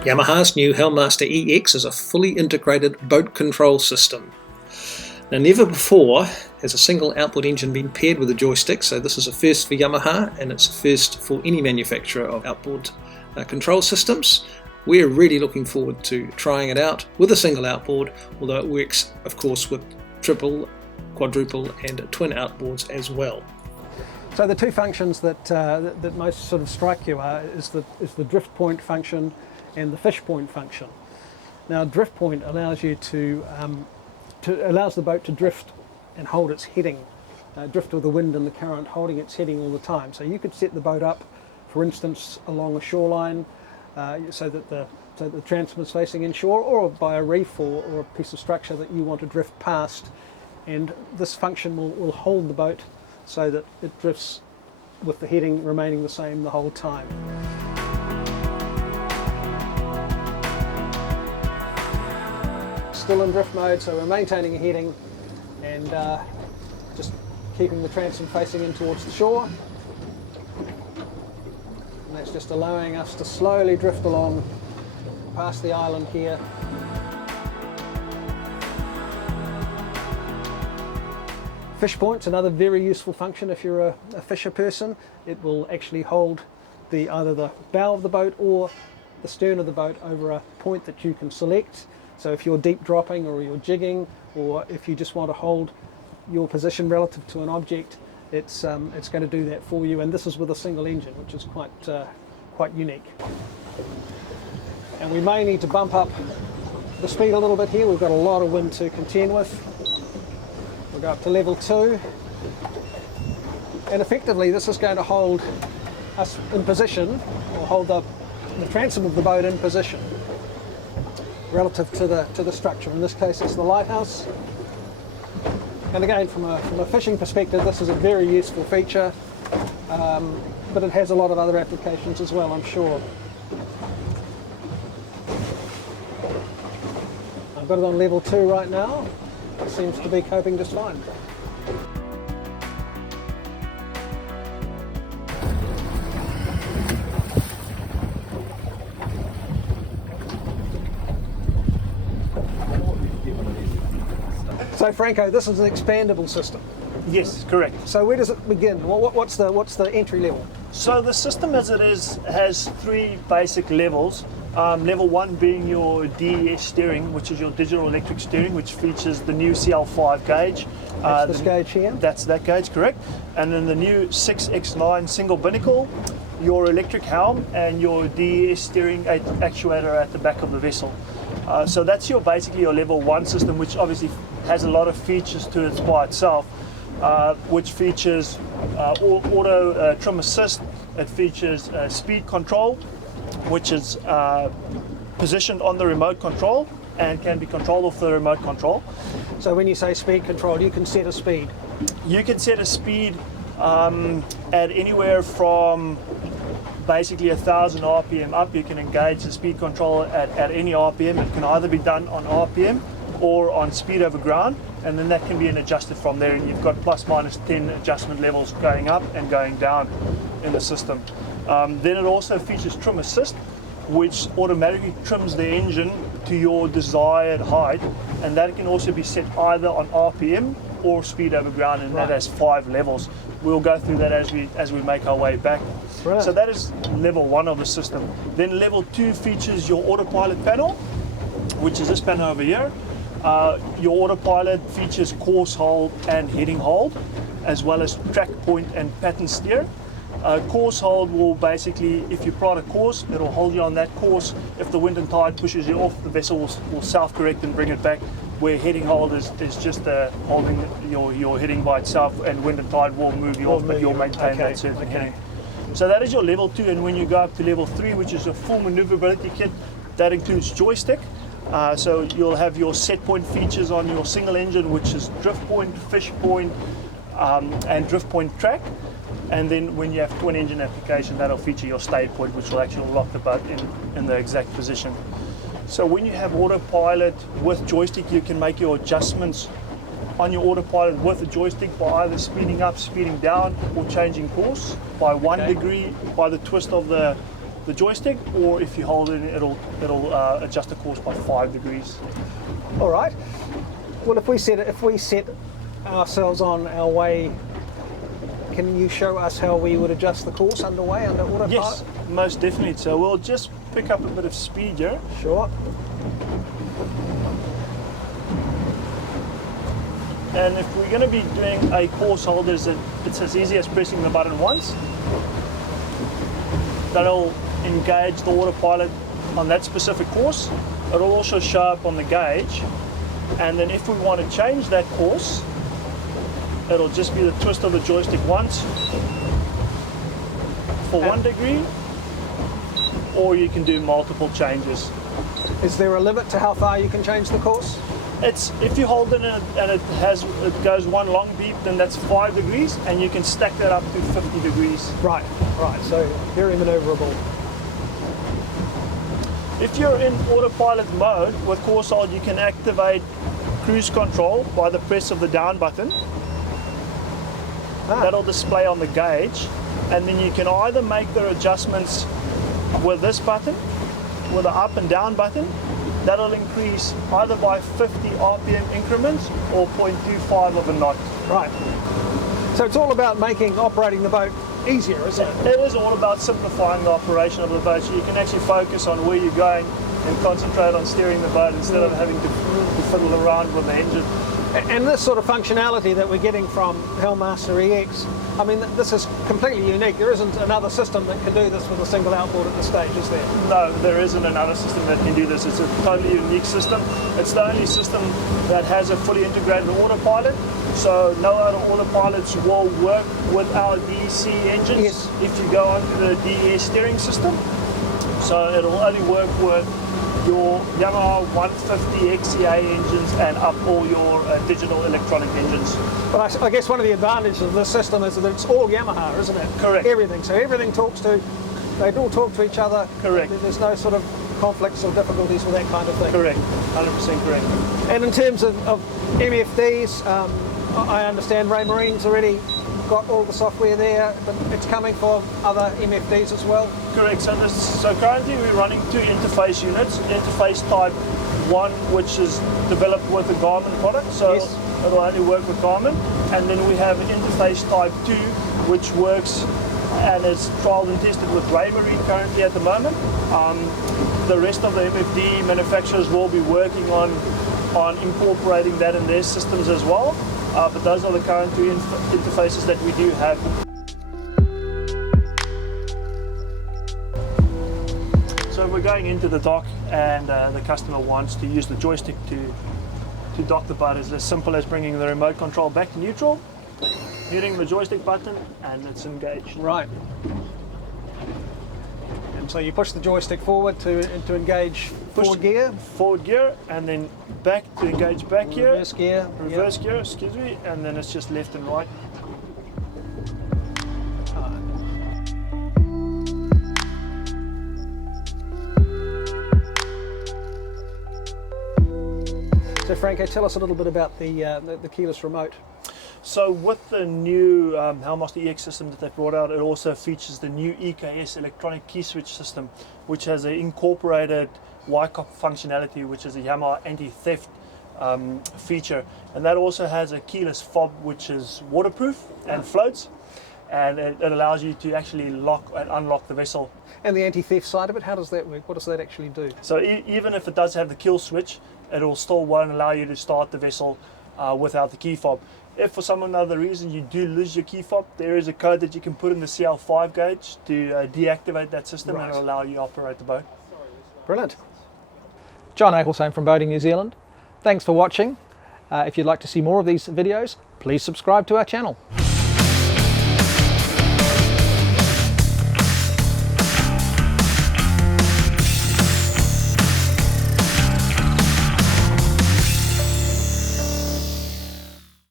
Yamaha's new Helm Master EX is a fully integrated boat control system. Now, never before has a single outboard engine been paired with a joystick, so this is a first for Yamaha and it's a first for any manufacturer of outboard control systems. We're really looking forward to trying it out with a single outboard, although it works of course with triple, quadruple and twin outboards as well. So the two functions that most sort of strike you is the drift point function and the fish point function. Now, drift point allows you allows the boat to drift and hold its heading, drift with the wind and the current, holding its heading all the time. So you could set the boat up, for instance, along a shoreline, so that the transom's facing inshore, or by a reef or a piece of structure that you want to drift past, and this function will hold the boat so that it drifts with the heading remaining the same the whole time. Still in drift mode, so we're maintaining a heading and just keeping the transom facing in towards the shore. And that's just allowing us to slowly drift along past the island here. Fish point's another very useful function if you're a fisher person. It will actually hold either the bow of the boat or the stern of the boat over a point that you can select. So if you're deep dropping or you're jigging, or if you just want to hold your position relative to an object, it's going to do that for you. And this is with a single engine, which is quite unique. And we may need to bump up the speed a little bit here. We've got a lot of wind to contend with. We'll go up to level 2. And effectively this is going to hold us in position, or hold the transom of the boat in position relative to the structure. In this case it's the lighthouse. And again, from a fishing perspective, this is a very useful feature, but it has a lot of other applications as well, I'm sure. I've got it on level 2 right now. It seems to be coping just fine. So Franco, this is an expandable system. Yes, correct. So where does it begin? What's the entry level? So the system as it is has 3 basic levels. Level 1 being your DES steering, which is your digital electric steering, which features the new CL5 gauge. That's this gauge here? That's that gauge, correct. And then the new 6X9 single binnacle, your electric helm, and your DES steering actuator at the back of the vessel. So that's basically your level 1 system, which obviously has a lot of features to it by itself, which features auto trim assist. It features speed control, which is positioned on the remote control and can be controlled off the remote control. So when you say speed control, you can set a speed? You can set a speed at anywhere from basically 1,000 RPM up. You can engage the speed control at any RPM. It can either be done on RPM or on speed over ground, and then that can be adjusted from there, and you've got plus minus 10 adjustment levels going up and going down in the system. Then it also features trim assist, which automatically trims the engine to your desired height, and that can also be set either on RPM or speed over ground, and that has 5 levels. We'll go through that as we make our way back. Right. So that is level 1 of the system. Then level 2 features your autopilot panel, which is this panel over here. Your autopilot features course hold and heading hold, as well as track point and pattern steer. Course hold will basically, if you plot a course, it'll hold you on that course. If the wind and tide pushes you off, the vessel will self-correct and bring it back. Where heading hold is just holding your heading by itself, and wind and tide will move you off, but you'll maintain that certain heading. So that is your level 2, and when you go up to level 3, which is a full maneuverability kit, that includes joystick. So you'll have your set point features on your single engine, which is drift point, fish point, and drift point track. And then when you have twin engine application, that'll feature your stay point, which will actually lock the boat in the exact position. So when you have autopilot with joystick, you can make your adjustments on your autopilot with the joystick by either speeding up, speeding down, or changing course by 1 degree by the twist of the the joystick, or if you hold it, it'll adjust the course by 5 degrees. All right. Well, if we set ourselves on our way, can you show us how we would adjust the course underway under autopilot? Yes, most definitely. So we'll just pick up a bit of speed here. Sure. And if we're going to be doing a course hold, it's as easy as pressing the button once. That'll engage the autopilot on that specific course. It'll also show up on the gauge. And then if we want to change that course, it'll just be the twist of the joystick once for 1 degree, or you can do multiple changes. Is there a limit to how far you can change the course? It's, if you hold it and it goes one long beep, then that's 5 degrees, and you can stack that up to 50 degrees. Right, so very maneuverable. If you're in autopilot mode with course hold, you can activate cruise control by the press of the down button. That'll display on the gauge, and then you can either make the adjustments with this button, with the up and down button. That'll increase either by 50 RPM increments or 0.25 of a knot. Right. So it's all about operating the boat easier, isn't it? It is all about simplifying the operation of the boat, so you can actually focus on where you're going and concentrate on steering the boat instead of having to fiddle around with the engine. And this sort of functionality that we're getting from Helm Master EX, I mean, this is completely unique. There isn't another system that can do this with a single outboard at this stage, is there? No, there isn't another system that can do this. It's a totally unique system. It's the only system that has a fully integrated autopilot. So no other autopilots will work with our DC engines. Yes. If you go onto the DE steering system. So it'll only work with your Yamaha 150 XCA engines and up all your digital electronic engines. But I guess one of the advantages of this system is that it's all Yamaha, isn't it? Correct. Everything. So everything they all talk to each other. Correct. There's no sort of conflicts or difficulties with that kind of thing. Correct. 100% correct. And in terms of MFDs, I understand Ray Marine's already got all the software there, but it's coming for other MFDs as well? Correct. So currently we're running 2 interface units. Interface type 1, which is developed with the Garmin product, so yes, it'll only work with Garmin. And then we have interface type 2, which works and is trialed and tested with Ray Marine currently at the moment. The rest of the MFD manufacturers will be working on incorporating that in their systems as well. But those are the current 2 interfaces that we do have. So we're going into the dock, and the customer wants to use the joystick to dock the boat. It's as simple as bringing the remote control back to neutral, hitting the joystick button, and it's engaged. Right. And so you push the joystick forward to engage forward gear? Forward gear, and then back to engage back gear. Reverse gear. Reverse gear, excuse me, and then it's just left and right. So Franco, tell us a little bit about the keyless remote. So with the new Helm Master EX system that they brought out, it also features the new EKS electronic key switch system, which has an incorporated YCOP functionality, which is a Yamaha anti-theft feature, and that also has a keyless fob, which is waterproof and floats, and it allows you to actually lock and unlock the vessel. And the anti-theft side of it, how does that work? What does that actually do? So even if it does have the kill switch, it still won't allow you to start the vessel without the key fob. If for some other reason you do lose your key fob, there is a code that you can put in the CL5 gauge to deactivate that system, and it'll allow you to operate the boat. Brilliant. John Ecclestone from Boating New Zealand. Thanks for watching. If you'd like to see more of these videos, please subscribe to our channel.